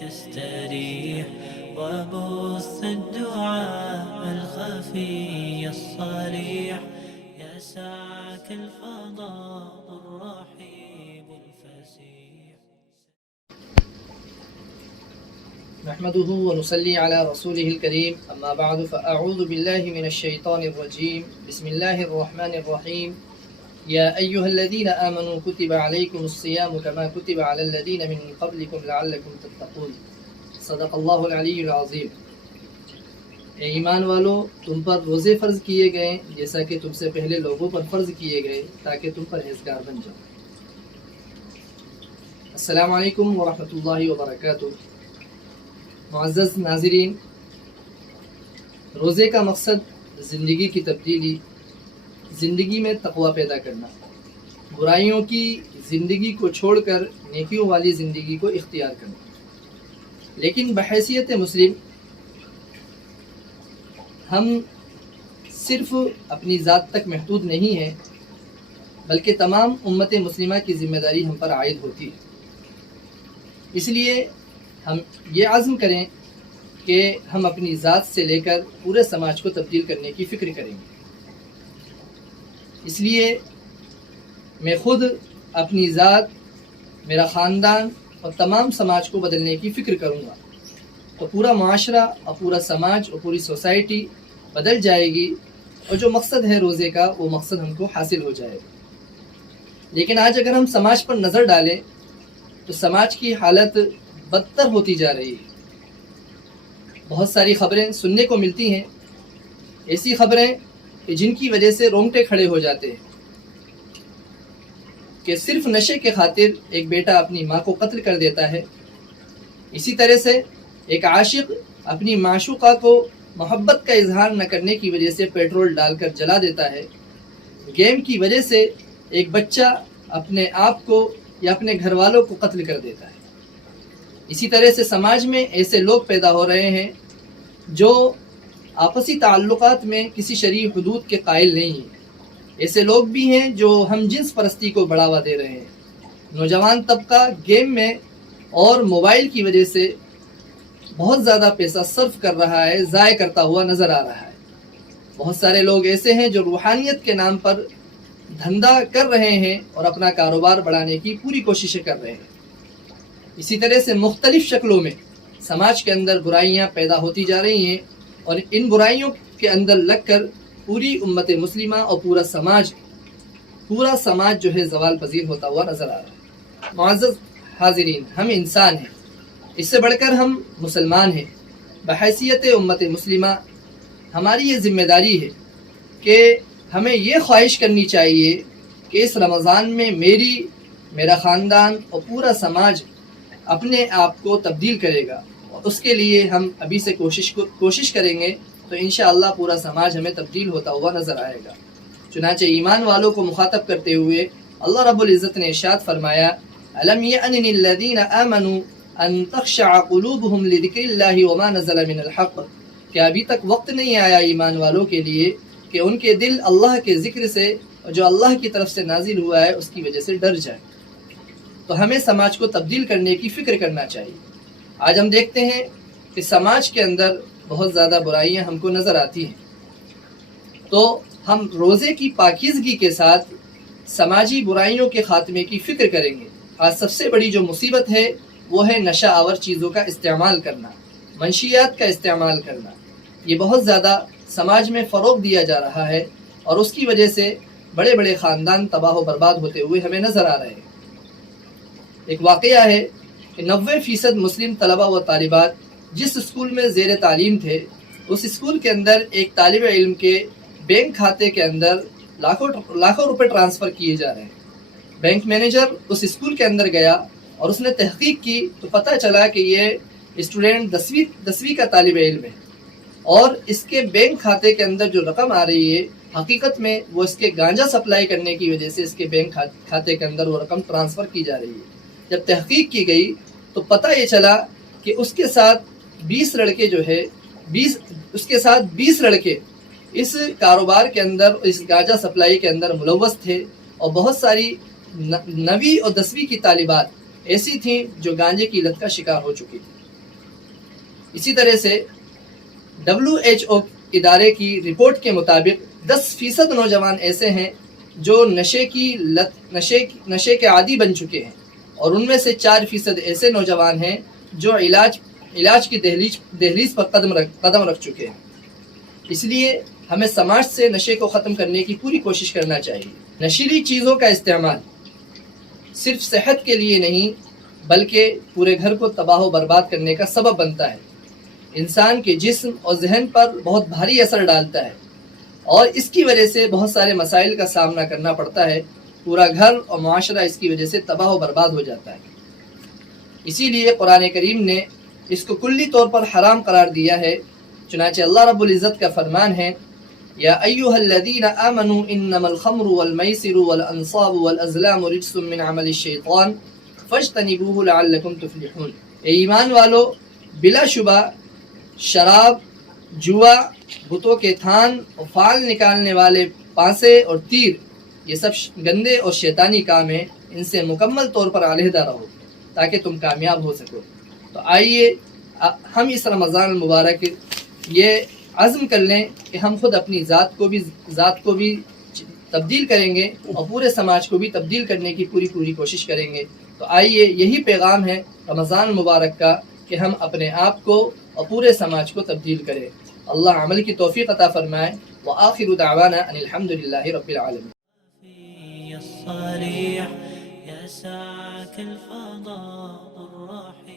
تستريح وبث الدعاء الخفي الصريح يسعك الفضاء الرحيب الفسيح. نحمده ونصلي على رسوله الكريم اما بعد فاعوذ بالله من الشيطان الرجيم بسم الله الرحمن الرحيم يا ايها الذين امنوا كتب عليكم الصيام كما كتب على الذين من قبلكم لعلكم تتقون صدق اللہ العلی العظیم. اے ایمان والو، تم پر روزے فرض کیے گئے جیسا کہ تم سے پہلے لوگوں پر فرض کیے گئے تاکہ تم پرہیزگار بن جاؤ. السلام علیکم ورحمۃ اللہ وبرکاتہ. معزز ناظرین، روزے کا مقصد زندگی کی تبدیلی، زندگی میں تقوی پیدا کرنا، برائیوں کی زندگی کو چھوڑ کر نیکیوں والی زندگی کو اختیار کرنا. لیکن بحیثیت مسلم ہم صرف اپنی ذات تک محدود نہیں ہیں، بلکہ تمام امت مسلمہ کی ذمہ داری ہم پر عائد ہوتی ہے. اس لیے ہم یہ عزم کریں کہ ہم اپنی ذات سے لے کر پورے سماج کو تبدیل کرنے کی فکر کریں گے. اس لیے میں خود اپنی ذات، میرا خاندان اور تمام سماج کو بدلنے کی فکر کروں گا تو پورا معاشرہ اور پورا سماج اور پوری سوسائٹی بدل جائے گی، اور جو مقصد ہے روزے کا وہ مقصد ہم کو حاصل ہو جائے گا. لیکن آج اگر ہم سماج پر نظر ڈالیں تو سماج کی حالت بدتر ہوتی جا رہی ہے. بہت ساری خبریں سننے کو ملتی ہیں، ایسی خبریں کہ جن کی وجہ سے رونگٹے کھڑے ہو جاتے ہیں کہ صرف نشے کے خاطر ایک بیٹا اپنی ماں کو قتل کر دیتا ہے. اسی طرح سے ایک عاشق اپنی معشوقہ کو محبت کا اظہار نہ کرنے کی وجہ سے پیٹرول ڈال کر جلا دیتا ہے. گیم کی وجہ سے ایک بچہ اپنے آپ کو یا اپنے گھر والوں کو قتل کر دیتا ہے. اسی طرح سے سماج میں ایسے لوگ پیدا ہو رہے ہیں جو آپسی تعلقات میں کسی شرعی حدود کے قائل نہیں ہیں. ایسے لوگ بھی ہیں جو ہم جنس پرستی کو بڑھاوا دے رہے ہیں. نوجوان طبقہ گیم میں اور موبائل کی وجہ سے بہت زیادہ پیسہ صرف کر رہا ہے، ضائع کرتا ہوا نظر آ رہا ہے. بہت سارے لوگ ایسے ہیں جو روحانیت کے نام پر دھندا کر رہے ہیں اور اپنا کاروبار بڑھانے کی پوری کوششیں کر رہے ہیں. اسی طرح سے مختلف شکلوں میں سماج کے اندر برائیاں پیدا ہوتی جا رہی ہیں، اور ان برائیوں کے اندر لگ کر پوری امت مسلمہ اور پورا سماج جو ہے زوال پذیر ہوتا ہوا نظر آ رہا ہے. معزز حاضرین، ہم انسان ہیں، اس سے بڑھ کر ہم مسلمان ہیں. بحیثیت امت مسلمہ ہماری یہ ذمہ داری ہے کہ ہمیں یہ خواہش کرنی چاہیے کہ اس رمضان میں میرا خاندان اور پورا سماج اپنے آپ کو تبدیل کرے گا، اور اس کے لیے ہم ابھی سے کوشش کریں گے تو انشاءاللہ پورا سماج ہمیں تبدیل ہوتا ہوا نظر آئے گا. چنانچہ ایمان والوں کو مخاطب کرتے ہوئے اللہ رب العزت نے ارشاد فرمایا: أَلَمْ يَأْنِ لِلَّذِينَ آمَنُوا أَن تَخْشَعَ قُلُوبُهُمْ لِذِكْرِ اللَّهِ وَمَا نَزَلَ مِنَ الْحَقِّ. کہ ابھی تک وقت نہیں آیا ایمان والوں کے لیے کہ ان کے دل اللہ کے ذکر سے اور جو اللہ کی طرف سے نازل ہوا ہے اس کی وجہ سے ڈر جائے. تو ہمیں سماج کو تبدیل کرنے کی فکر کرنا چاہیے. آج ہم دیکھتے ہیں کہ سماج کے اندر بہت زیادہ برائیاں ہم کو نظر آتی ہیں، تو ہم روزے کی پاکیزگی کے ساتھ سماجی برائیوں کے خاتمے کی فکر کریں گے. آج سب سے بڑی جو مصیبت ہے وہ ہے نشہ آور چیزوں کا استعمال کرنا، منشیات کا استعمال کرنا. یہ بہت زیادہ سماج میں فروغ دیا جا رہا ہے، اور اس کی وجہ سے بڑے بڑے خاندان تباہ و برباد ہوتے ہوئے ہمیں نظر آ رہے ہیں. ایک واقعہ ہے کہ 90% مسلم طلبہ و طالبات جس اسکول میں زیر تعلیم تھے، اس اسکول کے اندر ایک طالب علم کے بینک کھاتے کے اندر لاکھوں روپے ٹرانسفر کیے جا رہے ہیں. بینک مینیجر اس اسکول کے اندر گیا اور اس نے تحقیق کی تو پتہ چلا کہ یہ اسٹوڈنٹ 10ویں کا طالب علم ہے، اور اس کے بینک کھاتے کے اندر جو رقم آ رہی ہے حقیقت میں وہ اس کے گانجا سپلائی کرنے کی وجہ سے اس کے بینک کھاتے کے اندر وہ رقم ٹرانسفر کی جا رہی ہے. جب تحقیق کی گئی تو پتہ یہ چلا کہ اس کے ساتھ 20 لڑکے اس کاروبار کے اندر، اس گانجا سپلائی کے اندر ملوث تھے، اور بہت ساری 9ویں اور 10ویں کی طالبات ایسی تھیں جو گانجے کی لت کا شکار ہو چکی تھی. اسی طرح سے WHO ادارے کی رپورٹ کے مطابق 10% نوجوان ایسے ہیں جو نشے کے عادی بن چکے ہیں، اور ان میں سے 4% ایسے نوجوان ہیں جو علاج کی دہلیز پر قدم رکھ چکے ہیں۔ اس لیے ہمیں سماج سے نشے کو ختم کرنے کی پوری کوشش کرنا چاہیے۔ نشیلی چیزوں کا استعمال صرف صحت کے لیے نہیں بلکہ پورے گھر کو تباہ و برباد کرنے کا سبب بنتا ہے، انسان کے جسم اور ذہن پر بہت بھاری اثر ڈالتا ہے، اور اس کی وجہ سے بہت سارے مسائل کا سامنا کرنا پڑتا ہے۔ پورا گھر اور معاشرہ اس کی وجہ سے تباہ و برباد ہو جاتا ہے۔ اسی لیے قرآن کریم نے اس کو کلی طور پر حرام قرار دیا ہے۔ چنانچہ اللہ رب العزت کا فرمان ہے، یا ایھا الذین آمنوا انما الخمر والمیسر والانصاب والازلام رجس من عمل الشیطان فاجتنبوہ لعلکم تفلحون۔ اے ایمان والو، بلا شبہ شراب، جوا، بتوں کے تھان اور فال نکالنے والے پانسے اور تیر، یہ سب گندے اور شیطانی کام ہیں، ان سے مکمل طور پر علیحدہ رہو تاکہ تم کامیاب ہو سکو۔ تو آئیے ہم اس رمضان المبارک یہ عزم کر لیں کہ ہم خود اپنی ذات کو بھی تبدیل کریں گے اور پورے سماج کو بھی تبدیل کرنے کی پوری کوشش کریں گے۔ تو آئیے یہی پیغام ہے رمضان المبارک کا کہ ہم اپنے آپ کو اور پورے سماج کو تبدیل کریں۔ اللہ عمل کی توفیق عطا فرمائے۔ وآخر دعوانا ان الحمد للہ رب العالمین۔ الصريح يسعك الفضاء الرحيم